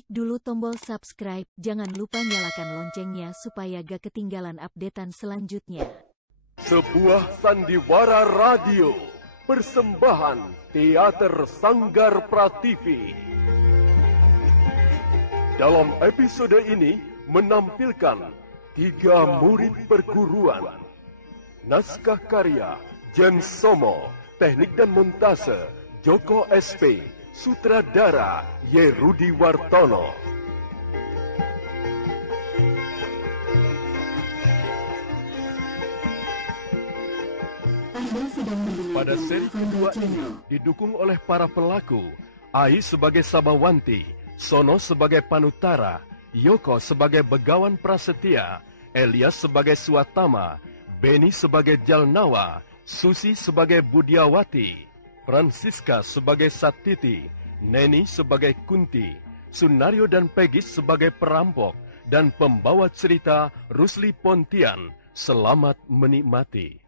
Klik dulu tombol subscribe, jangan lupa nyalakan loncengnya supaya gak ketinggalan updatean selanjutnya. Sebuah sandiwara radio, persembahan Teater Sanggar Prativi. Dalam episode ini menampilkan 3 murid perguruan. Naskah karya Jen Somo, teknik dan montase Joko SP, sutradara Yerudi Wartono. Pada seri kedua ini didukung oleh para pelaku, Ai sebagai Sabawanti, Sono sebagai Panutara, Yoko sebagai Begawan Prasetya, Elias sebagai Suatama, Beni sebagai Jalnawa, Susi sebagai Budiawati, Francisca sebagai Satiti, Neni sebagai Kunti, Sunario dan Pegis sebagai perampok, dan pembawa cerita Rusli Pontian. Selamat menikmati.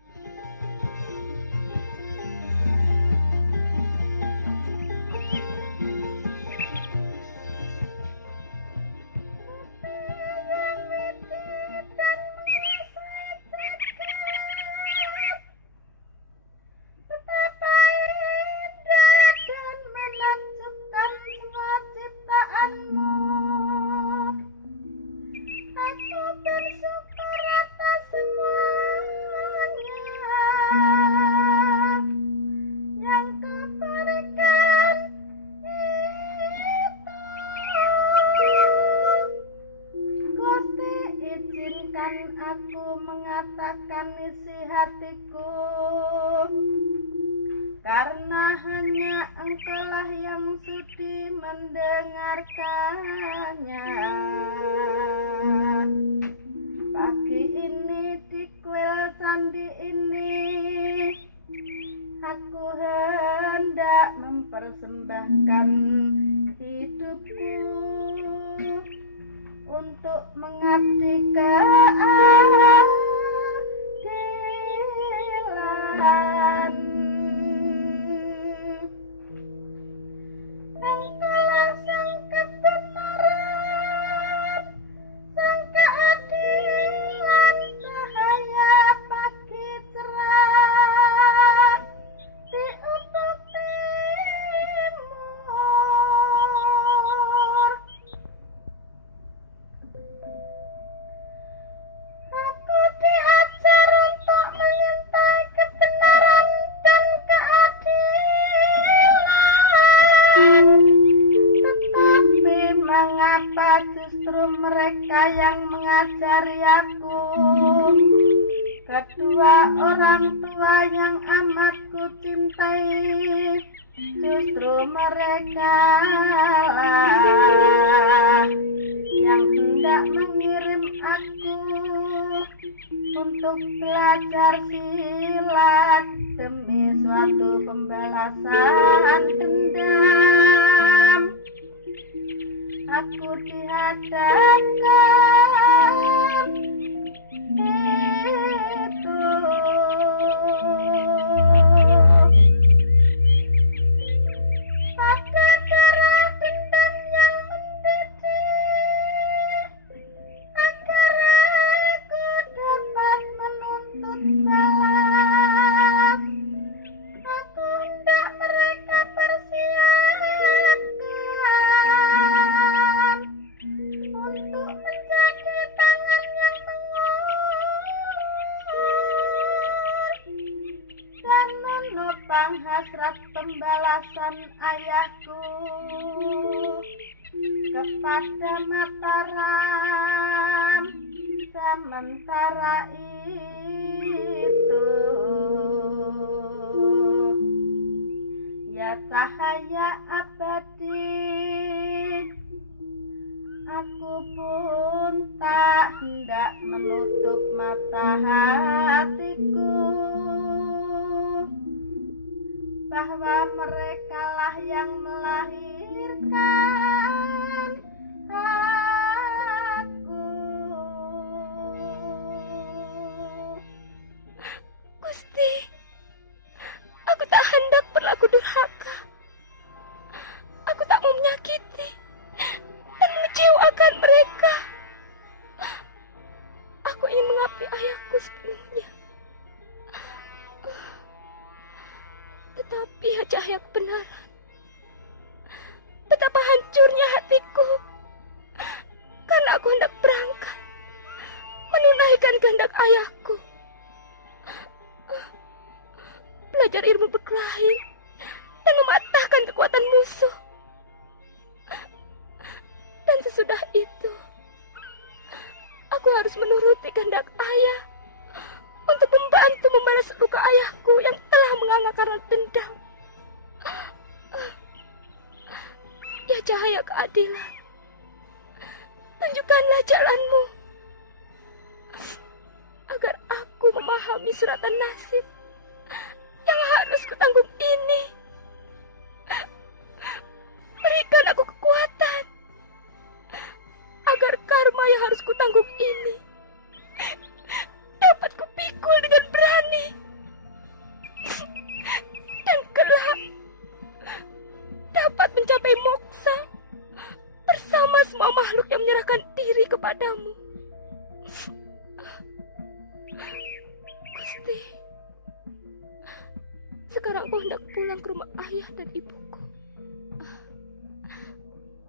Aku mengatakan isi hatiku, karena hanya engkaulah yang sudi mendengarkannya. Pagi ini di kuil candi ini, aku hendak mempersembahkan hidupku untuk mengabdi keadilan. Engkaulah sang kebenaran, sang keadilan, cahaya pagi cerah di ufuk timur. Aku diajar untuk menyintai kebenaran dan keadilan. Tetapi mengapa justru mereka yang mengajari aku, kedua orang tua yang amat ku cintai, justru mereka lah yang hendak mengirim aku untuk belajar silat demi suatu pembalasan dendam. Aku dihadapkan itu. Ada darah dendam yang mendidih, agar aku dapat menuntut balas. Aku hendak mereka persiapkan untuk menjadi tangan yang mengulur dan menopang hasrat pembalasan ayahku kepada Mataram. Sementara itu, ya cahaya abadi, aku pun tak hendak menutup mata hatiku bahwa merekalah yang melahirkan aku. Gusti, aku tak hendak berlaku durhaka. Aku tak mau menyakiti dan Tapi ya cahaya kebenaran, betapa hancurnya hatiku karena aku hendak berangkat menunaikan kehendak ayahku, belajar ilmu berkelahi dan mematahkan kekuatan musuh. Dan sesudah itu, aku harus menuruti kehendak ayah untuk membantu membalas luka ayahku yang telah menganga karena dendam. Ya cahaya keadilan, tunjukkanlah jalanmu agar aku memahami suratan nasib yang harus kutanggung ini. Berikan aku kekuatan agar karma yang harus kutanggung ini dapat kupikul dengan berani. Dan kelak dapat mencapai moksa bersama semua makhluk yang menyerahkan diri kepadamu. Gusti, sekarang aku hendak pulang ke rumah ayah dan ibuku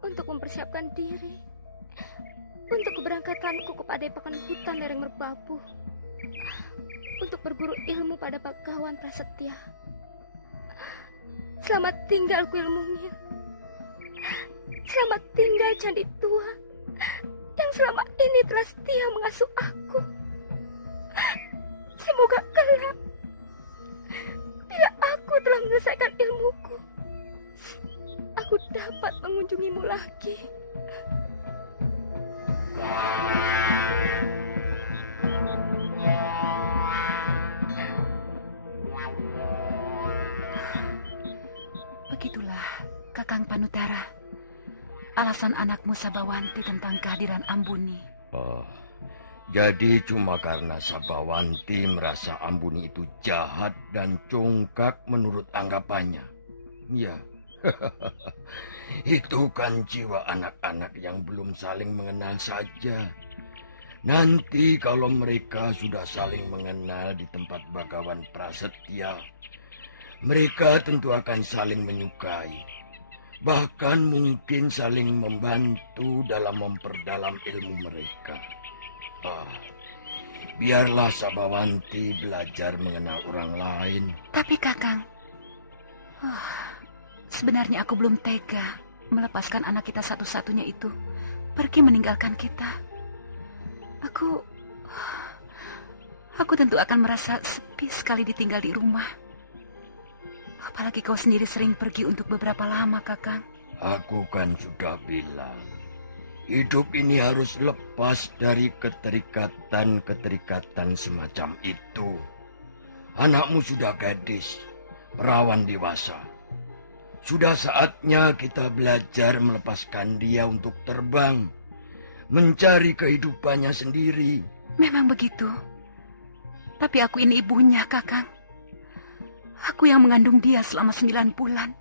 untuk mempersiapkan diri untuk keberangkatanku ke padepokan hutan lereng merbabu untuk berburu ilmu pada Bagawan Prasetya. Selamat tinggal Kuil Mungil. Selamat tinggal Candi Tua yang selama ini telah setia mengasuh aku. Semoga kelak bila aku telah menyelesaikan ilmuku, aku dapat mengunjungimu lagi. Begitulah, Kakang Panutara, alasan anakmu Sabawanti tentang kehadiran Ambuni. Oh, jadi cuma karena Sabawanti merasa Ambuni itu jahat dan congkak menurut anggapannya. Ya, itu kan jiwa anak-anak yang belum saling mengenal saja. Nanti kalau mereka sudah saling mengenal di tempat Bagawan Prasetya, mereka tentu akan saling menyukai. Bahkan mungkin saling membantu dalam memperdalam ilmu mereka. Biarlah Sabawanti belajar mengenal orang lain. Tapi Kakang, sebenarnya aku belum tega melepaskan anak kita satu-satunya itu pergi meninggalkan kita. Aku tentu akan merasa sepi sekali ditinggal di rumah. Apalagi kau sendiri sering pergi untuk beberapa lama, Kakang. Aku kan sudah bilang, hidup ini harus lepas dari keterikatan-keterikatan semacam itu. Anakmu sudah gadis, perawan dewasa. Sudah saatnya kita belajar melepaskan dia untuk terbang, mencari kehidupannya sendiri. Memang begitu. Tapi aku ini ibunya, Kakang. Aku yang mengandung dia selama 9 bulan.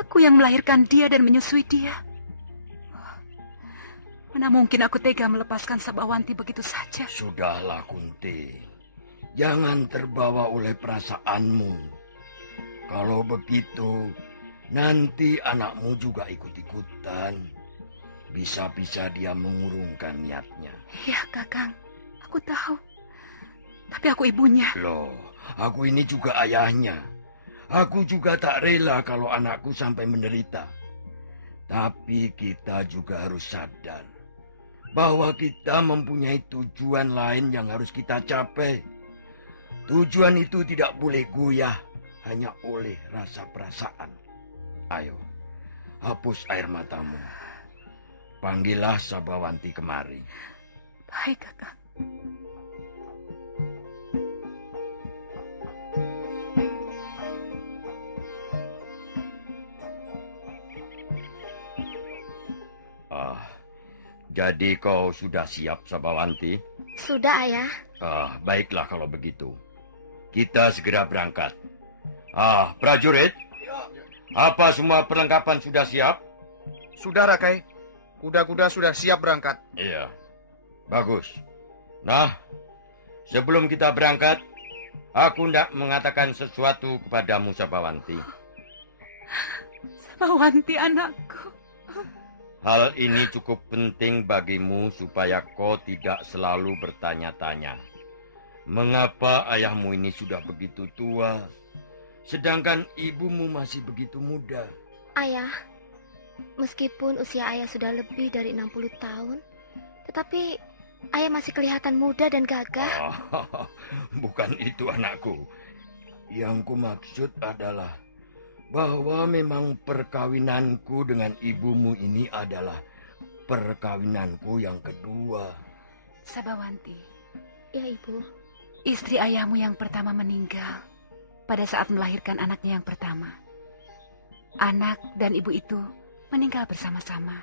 Aku yang melahirkan dia dan menyusui dia. Mana mungkin aku tega melepaskan Sabawanti begitu saja. Sudahlah, Kunti. Jangan terbawa oleh perasaanmu. Kalau begitu, nanti anakmu juga ikut-ikutan. Bisa-bisa dia mengurungkan niatnya. Ya, Kakang. Aku tahu. Tapi aku ibunya. Loh, aku ini juga ayahnya. Aku juga tak rela kalau anakku sampai menderita. Tapi kita juga harus sadar bahwa kita mempunyai tujuan lain yang harus kita capai. Tujuan itu tidak boleh goyah hanya oleh rasa perasaan. Ayo, hapus air matamu. Panggillah Sabawanti kemari. Baik, Kakang. Jadi kau sudah siap, Sabawanti? Sudah, Ayah. Baiklah kalau begitu. Kita segera berangkat. Prajurit? Apa semua perlengkapan sudah siap? Sudah, Rakai. Kuda-kuda sudah siap berangkat. Iya. Bagus. Nah, sebelum kita berangkat, Aku tidak mengatakan sesuatu kepadamu, Sabawanti. Sabawanti anakku. Hal ini cukup penting bagimu supaya kau tidak selalu bertanya-tanya. Mengapa ayahmu ini sudah begitu tua, sedangkan ibumu masih begitu muda? Ayah, meskipun usia ayah sudah lebih dari 60 tahun, tetapi ayah masih kelihatan muda dan gagah. Oh, bukan itu anakku. Yang kumaksud adalah bahwa memang perkawinanku dengan ibumu ini adalah perkawinanku yang kedua. Sabawanti. Ya, Ibu. Istri ayahmu yang pertama meninggal pada saat melahirkan anaknya yang pertama. Anak dan ibu itu meninggal bersama-sama.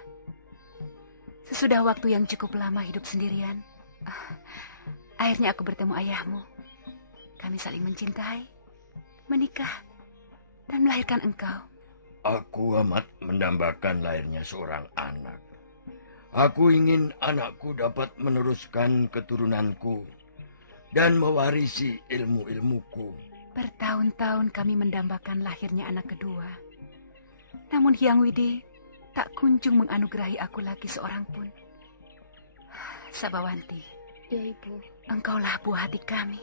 Sesudah waktu yang cukup lama hidup sendirian, akhirnya aku bertemu ayahmu. Kami saling mencintai, menikah, dan melahirkan engkau. Aku amat mendambakan lahirnya seorang anak. Aku ingin anakku dapat meneruskan keturunanku dan mewarisi ilmu-ilmuku. Bertahun-tahun kami mendambakan lahirnya anak kedua. Namun Hyang Widi tak kunjung menganugerahi aku lagi seorang pun. Sabawanti. Ya, Ibu. Engkaulah buah hati kami.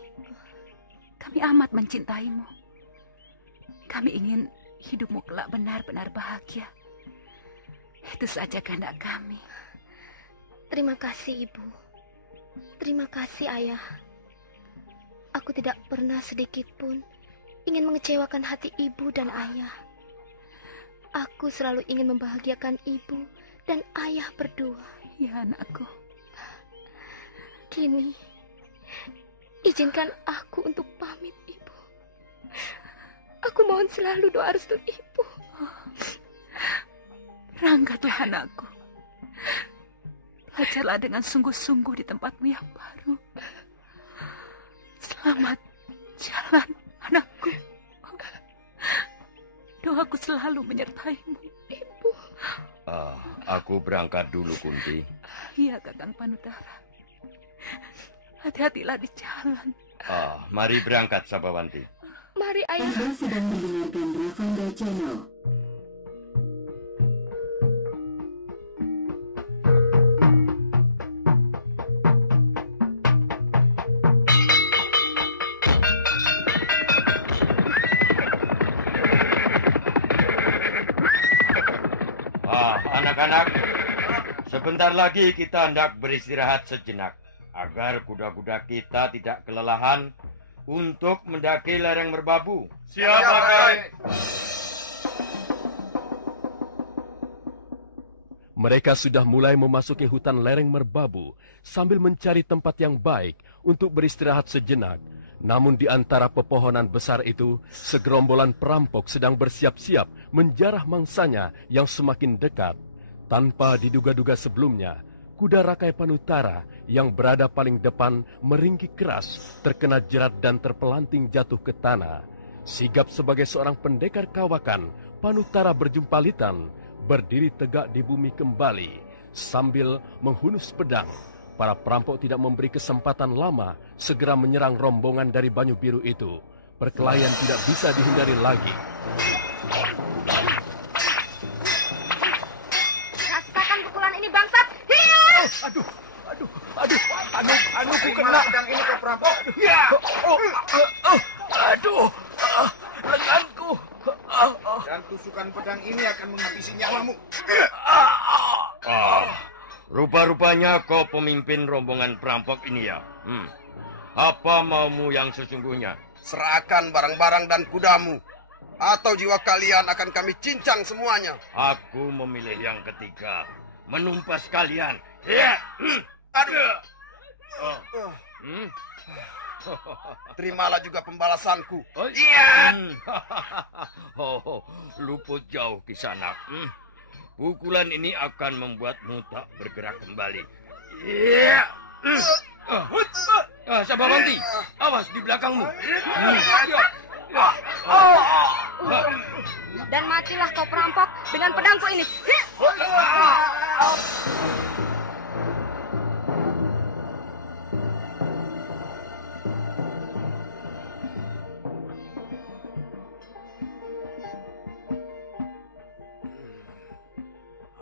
Kami amat mencintaimu. Kami ingin hidupmu kelak benar-benar bahagia. Itu saja kehendak kami. Terima kasih, Ibu. Terima kasih, Ayah. Aku tidak pernah sedikit pun ingin mengecewakan hati ibu dan ayah. Aku selalu ingin membahagiakan ibu dan ayah berdua. Ya, anakku. Kini, izinkan aku untuk pamit, Ibu. Aku mohon selalu doa restu Ibu. Berangkatlah anakku. Belajarlah dengan sungguh-sungguh di tempatmu yang baru. Selamat jalan, anakku. Doaku selalu menyertaimu, Ibu. Aku berangkat dulu, Kunti. Iya, Kakang Panutara. Hati-hatilah di jalan. Mari berangkat, Sabawanti. Mari, Ayah. Anda sedang mendengarkan Ravanda Channel. Anak-anak, sebentar lagi kita hendak beristirahat sejenak agar kuda-kuda kita tidak kelelahan untuk mendaki lereng merbabu. Siap, Pakai. Mereka sudah mulai memasuki hutan lereng merbabu sambil mencari tempat yang baik untuk beristirahat sejenak. Namun di antara pepohonan besar itu, segerombolan perampok sedang bersiap-siap menjarah mangsanya yang semakin dekat. Tanpa diduga-duga sebelumnya, kuda Rakai Panutara yang berada paling depan meringkik keras, terkena jerat dan terpelanting jatuh ke tanah. Sigap sebagai seorang pendekar kawakan, Panutara berjumpalitan, berdiri tegak di bumi kembali, sambil menghunus pedang. Para perampok tidak memberi kesempatan lama, segera menyerang rombongan dari Banyu Biru itu. Perkelahian tidak bisa dihindari lagi. Rasakan pukulan ini, bangsat. Hiya! Aduh, ku kena. Pedang ini kau perampok. Lenganku. Dan tusukan pedang ini akan menghabisi nyawamu. Rupa-rupanya kau pemimpin rombongan perampok ini ya. Apa maumu yang sesungguhnya? Serahkan barang-barang dan kudamu, atau jiwa kalian akan kami cincang semuanya. Aku memilih yang ketiga, menumpas kalian. Ya. Aduh. Terimalah juga pembalasanku. Iya. Luput jauh Kisanak. Pukulan ini akan membuatmu tak bergerak kembali. Iya. Sabawanti, awas di belakangmu. Dan matilah kau perampok dengan pedangku ini.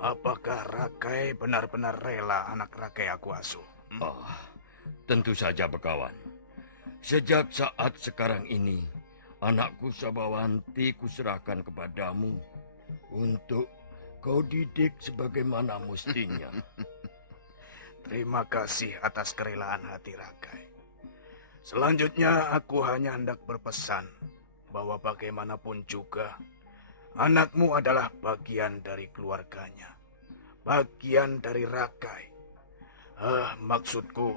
apakah Rakai benar-benar rela anak Rakai aku asuh? Tentu saja, Begawan. Sejak saat sekarang ini, anakku Sabawanti kuserahkan kepadamu untuk kau didik sebagaimana mestinya. Terima kasih atas kerelaan hati Rakai. Selanjutnya aku hanya hendak berpesan bahwa bagaimanapun juga anakmu adalah bagian dari keluarganya, bagian dari Rakai. Maksudku,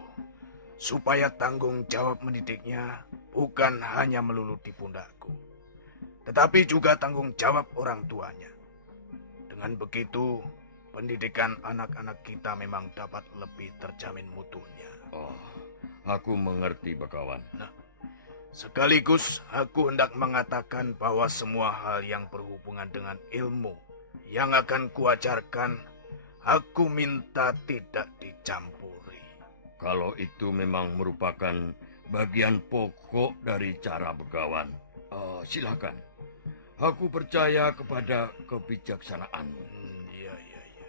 supaya tanggung jawab mendidiknya bukan hanya melulu di pundakku, tetapi juga tanggung jawab orang tuanya. Dengan begitu, pendidikan anak-anak kita memang dapat lebih terjamin mutunya. Aku mengerti, Begawan. Sekaligus aku hendak mengatakan bahwa semua hal yang berhubungan dengan ilmu yang akan kuajarkan, aku minta tidak dicampuri. Kalau itu memang merupakan bagian pokok dari cara Begawan, silakan. Aku percaya kepada kebijaksanaanmu. Iya.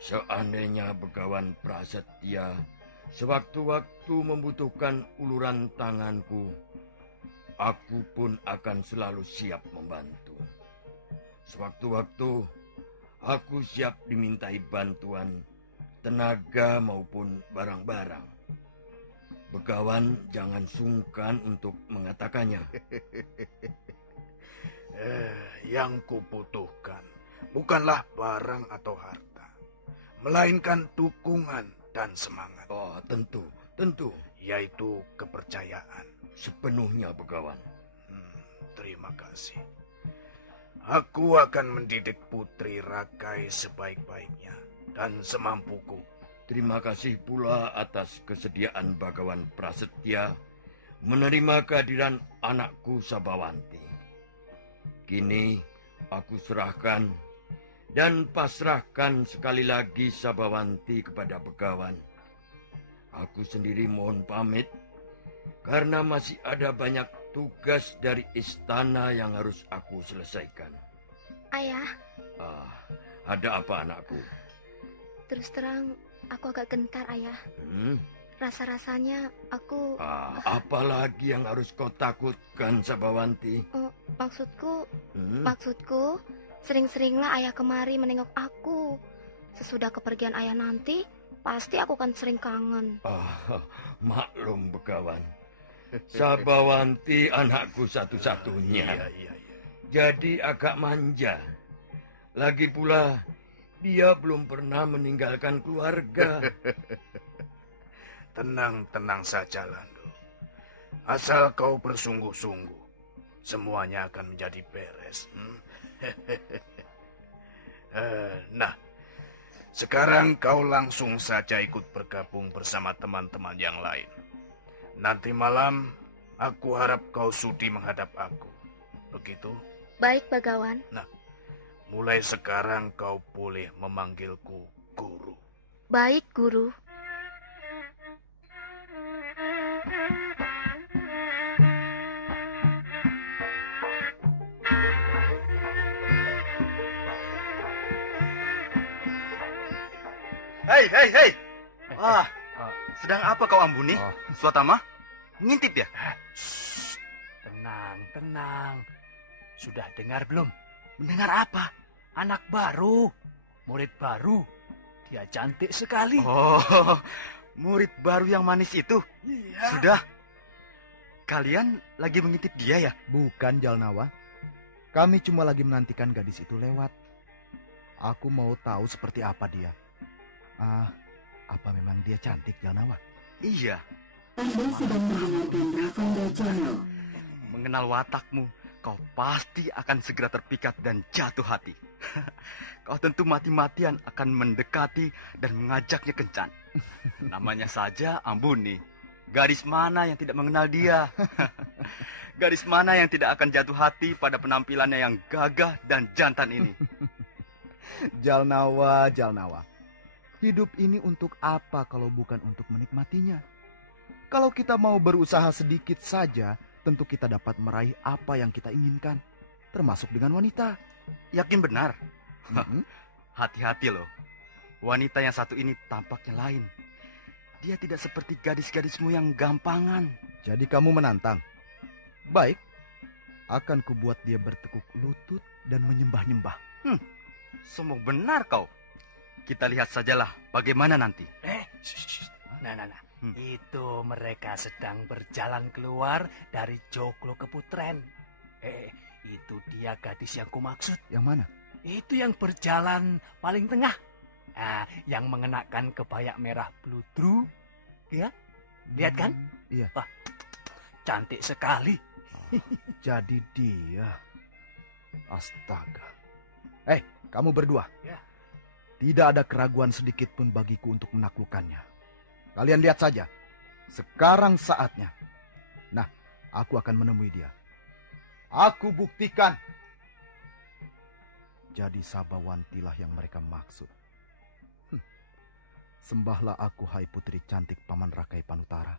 Seandainya Begawan Prasetya sewaktu-waktu membutuhkan uluran tanganku, aku pun akan selalu siap membantu. Sewaktu-waktu aku siap dimintai bantuan, tenaga maupun barang-barang. Begawan jangan sungkan untuk mengatakannya. Yang kubutuhkan bukanlah barang atau harta, melainkan dukungan dan semangat. Tentu. Yaitu kepercayaan. Sepenuhnya, Begawan. Terima kasih. Aku akan mendidik putri Rakai sebaik-baiknya dan semampuku. Terima kasih pula atas kesediaan Begawan Prasetya menerima kehadiran anakku Sabawanti. Kini aku serahkan dan pasrahkan sekali lagi Sabawanti kepada Begawan. Aku sendiri mohon pamit karena masih ada banyak tugas dari istana yang harus aku selesaikan. Ayah. Ada apa, anakku? Terus terang, aku agak gentar, Ayah. Rasa-rasanya aku... Apalagi yang harus kau takutkan, Sabawanti? Maksudku, sering-seringlah Ayah kemari menengok aku. Sesudah kepergian Ayah nanti, pasti aku kan sering kangen. Maklum, Begawan. Sabawanti anakku satu-satunya. Iya. Jadi agak manja. Lagi pula, dia belum pernah meninggalkan keluarga. Tenang saja, Lando. Asal kau bersungguh-sungguh, semuanya akan menjadi beres. Nah, sekarang kau langsung saja ikut bergabung bersama teman-teman yang lain. Nanti malam, aku harap kau sudi menghadap aku. Begitu? Baik, Begawan. Nah, mulai sekarang kau boleh memanggilku Guru. Baik, Guru. Hei. Sedang apa kau Ambuni? Swatama? Ngintip ya? Tenang. Sudah dengar belum? Mendengar apa? Anak baru, murid baru. Dia cantik sekali. Murid baru yang manis itu? Iya. Sudah. Kalian lagi mengintip dia ya? Bukan, Jalnawa. Kami cuma lagi menantikan gadis itu lewat. Aku mau tahu seperti apa dia. Apa memang dia cantik, Jalnawa? Iya. Anda sedang mendengarkan Ravanda Channel. Mengenal watakmu, kau pasti akan segera terpikat dan jatuh hati. Kau tentu mati-matian akan mendekati dan mengajaknya kencan. Namanya saja Ambuni. Gadis mana yang tidak mengenal dia? Gadis mana yang tidak akan jatuh hati pada penampilannya yang gagah dan jantan ini? Jalnawa. Hidup ini untuk apa kalau bukan untuk menikmatinya? Kalau kita mau berusaha sedikit saja, tentu kita dapat meraih apa yang kita inginkan, termasuk dengan wanita. Yakin benar? Hati-hati loh. wanita yang satu ini tampaknya lain. Dia tidak seperti gadis-gadismu yang gampangan. Jadi kamu menantang? Baik, akan kubuat dia bertekuk lutut dan menyembah-nyembah. Sombong benar kau. Kita lihat sajalah bagaimana nanti. Nah. Itu mereka sedang berjalan keluar dari joglo keputren. Itu dia gadis yang kumaksud. Yang mana? Itu yang berjalan paling tengah. Yang mengenakan kebaya merah bludru. Ya? Lihat kan? Iya. Wah, cantik sekali. Jadi dia. Astaga. Kamu berdua. Ya. Tidak ada keraguan sedikit pun bagiku untuk menaklukkannya. Kalian lihat saja. Sekarang saatnya. Nah, aku akan menemui dia. Aku buktikan. Jadi Sabawantilah yang mereka maksud. Sembahlah aku, hai putri cantik Paman Rakai Panutara.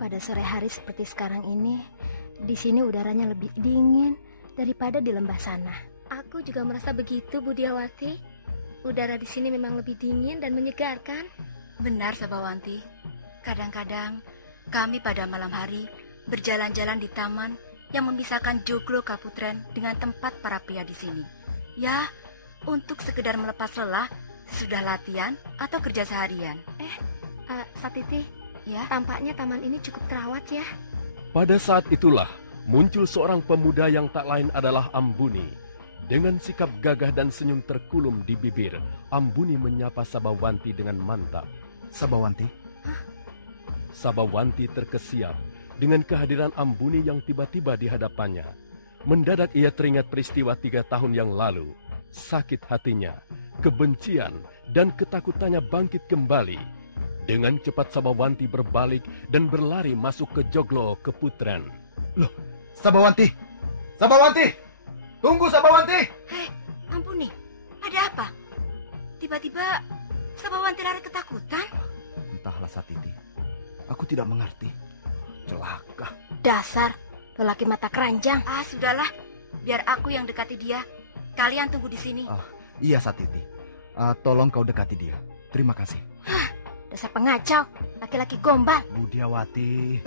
Pada sore hari seperti sekarang ini, di sini udaranya lebih dingin daripada di lembah sana. Aku juga merasa begitu, Budiawati. Udara di sini memang lebih dingin dan menyegarkan. Benar, Sabawanti. Kadang-kadang kami pada malam hari berjalan-jalan di taman yang memisahkan joglo Kaputren dengan tempat para pria di sini. Ya, untuk sekedar melepas lelah sesudah latihan atau kerja seharian. Satiti, ya, tampaknya taman ini cukup terawat ya. Pada saat itulah muncul seorang pemuda yang tak lain adalah Ambuni. Dengan sikap gagah dan senyum terkulum di bibir, Ambuni menyapa Sabawanti dengan mantap. Sabawanti? Sabawanti terkesiap dengan kehadiran Ambuni yang tiba-tiba di hadapannya. Mendadak ia teringat peristiwa 3 tahun yang lalu. Sakit hatinya, kebencian, dan ketakutannya bangkit kembali. Dengan cepat Sabawanti berbalik dan berlari masuk ke joglo keputren. Loh, Sabawanti! Sabawanti! Tunggu, Sabawanti! Ampuni, ada apa? Tiba-tiba Sabawanti lari ketakutan. Entahlah, Satiti. Aku tidak mengerti. Celaka. Dasar lelaki mata keranjang. Sudahlah. Biar aku yang dekati dia. Kalian tunggu di sini. Iya, Satiti. Tolong kau dekati dia. Terima kasih. Dasar pengacau. Laki-laki gombal. Budiawati.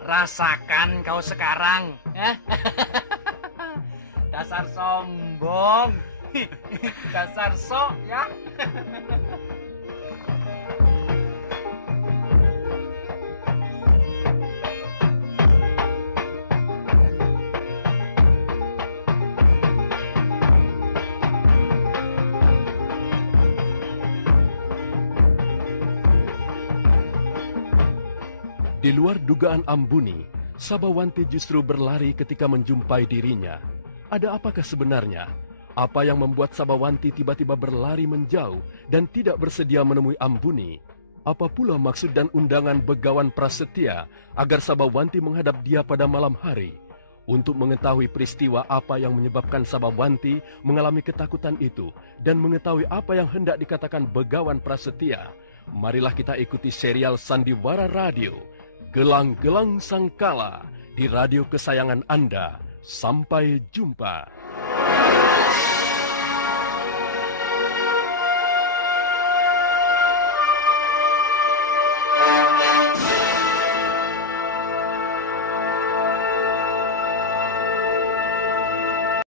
Rasakan kau sekarang. Dasar sombong. Dasar sok ya. Di luar dugaan Ambuni, Sabawanti justru berlari ketika menjumpai dirinya. Ada apakah sebenarnya? Apa yang membuat Sabawanti tiba-tiba berlari menjauh dan tidak bersedia menemui Ambuni? Apa pula maksud dan undangan Begawan Prasetya agar Sabawanti menghadap dia pada malam hari? Untuk mengetahui peristiwa apa yang menyebabkan Sabawanti mengalami ketakutan itu dan mengetahui apa yang hendak dikatakan Begawan Prasetya, marilah kita ikuti serial Sandiwara Radio, Gelang-Gelang Sangkala, di radio kesayangan Anda. Sampai jumpa.